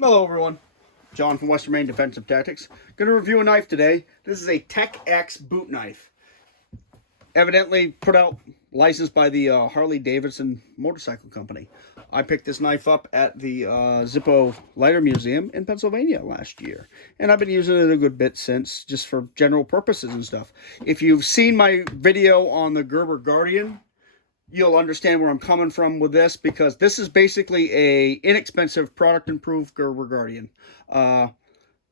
Hello everyone, John from Western Maine Defensive Tactics. Going to review a knife today. This is a Tec X boot knife. Evidently put out, licensed by the Harley Davidson motorcycle company. I picked this knife up at the Zippo Lighter Museum in Pennsylvania last year. And I've been using it a good bit since, just for general purposes and stuff. If you've seen my video on the Gerber Guardian, you'll understand where I'm coming from with this, because this is basically a inexpensive product improved Gerber Guardian.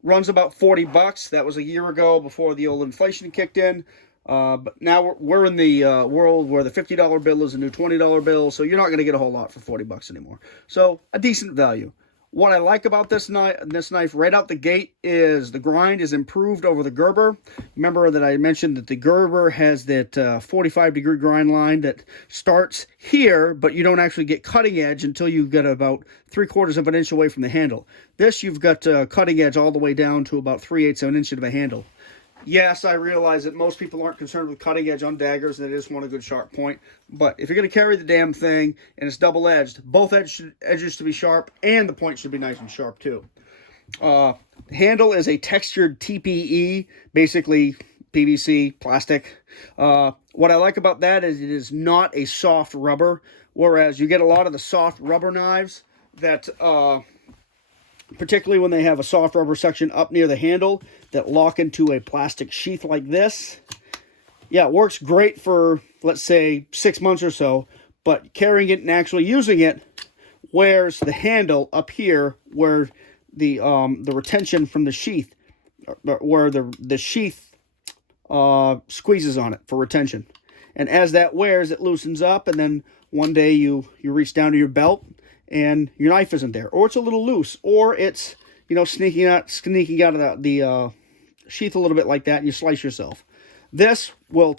Runs about 40 bucks. That was a year ago before the old inflation kicked in. But now we're in the world where the $50 bill is a new $20 bill, so you're not going to get a whole lot for 40 bucks anymore. So a decent value. What I like about this knife right out the gate is the grind is improved over the Gerber. Remember that I mentioned that the Gerber has that 45-degree grind line that starts here, but you don't actually get cutting edge until you get about 3/4 of an inch away from the handle. This, you've got cutting edge all the way down to about 3/8 of an inch of a handle. Yes, I realize that most people aren't concerned with cutting edge on daggers, and they just want a good sharp point. But if you're going to carry the damn thing, and it's double-edged, both edges should be sharp, and the point should be nice and sharp, too. Handle is a textured TPE, basically PVC, plastic. What I like about that is it is not a soft rubber, whereas you get a lot of the soft rubber knives that... particularly when they have a soft rubber section up near the handle that lock into a plastic sheath like this. Yeah, it works great for, let's say, 6 months or so, but carrying it and actually using it wears the handle up here where the retention from the sheath, where the sheath squeezes on it for retention. And as that wears, it loosens up, and then one day you reach down to your belt, and your knife isn't there, or it's a little loose, or it's, you know, sneaking out of the sheath a little bit like that, and you slice yourself. This will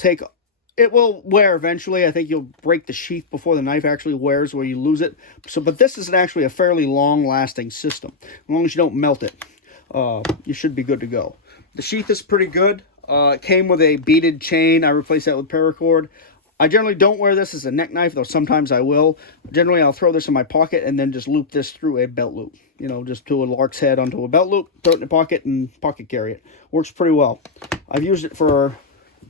will wear eventually. I think you'll break the sheath before the knife actually wears, where you lose it. So, but this is actually a fairly long-lasting system. As long as you don't melt it, you should be good to go. The sheath is pretty good. It came with a beaded chain. I replaced that with paracord. I generally don't wear this as a neck knife, though sometimes I will. Generally, I'll throw this in my pocket and then just loop this through a belt loop. You know, just do a lark's head onto a belt loop, throw it in the pocket, and pocket carry it. Works pretty well. I've used it for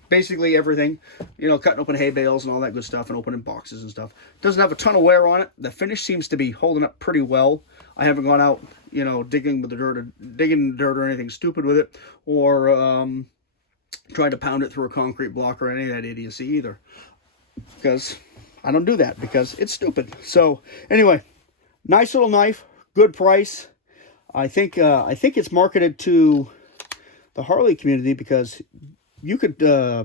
basically everything. You know, cutting open hay bales and all that good stuff, and opening boxes and stuff. Doesn't have a ton of wear on it. The finish seems to be holding up pretty well. I haven't gone out, you know, digging the dirt or anything stupid with it, or trying to pound it through a concrete block or any of that idiocy either. Because I don't do that, because it's stupid. So anyway, nice little knife, good price. I think it's marketed to the Harley community, because you could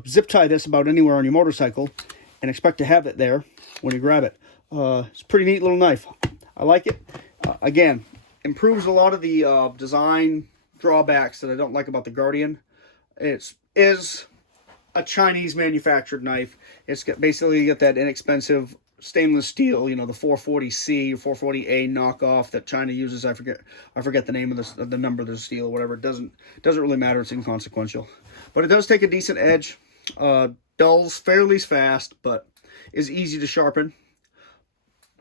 zip tie this about anywhere on your motorcycle and expect to have it there when you grab it. It's a pretty neat little knife. I like it. Again, improves a lot of the design drawbacks that I don't like about the Guardian. It is a Chinese manufactured knife. It's basically got that inexpensive stainless steel, you know, the 440C or 440A knockoff that China uses. I forget the name of the number of the steel, whatever. It doesn't really matter. It's inconsequential, but it does take a decent edge. Dulls fairly fast, but is easy to sharpen.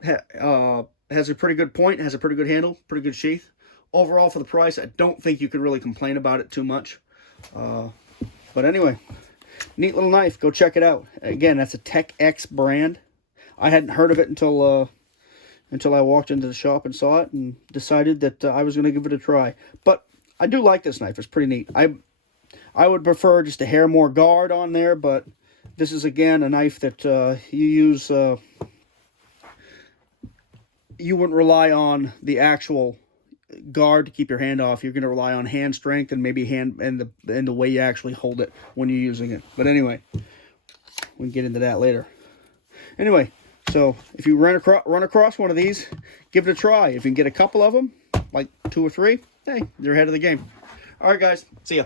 Has a pretty good point. Has a pretty good handle. Pretty good sheath. Overall, for the price, I don't think you can really complain about it too much. But anyway, neat little knife. Go check it out. Again, that's a Tec X brand. I hadn't heard of it until I walked into the shop and saw it and decided that I was going to give it a try. But I do like this knife. It's pretty neat. I would prefer just a hair more guard on there, but this is, again, a knife that you use. You wouldn't rely on the actual guard to keep your hand off. You're going to rely on hand strength and maybe the way you actually hold it when you're using it. But anyway, we can get into that later. Anyway, so if you run across one of these, give it a try. If you can get a couple of them, like 2 or 3, hey, you're ahead of the game. All right, guys, see ya.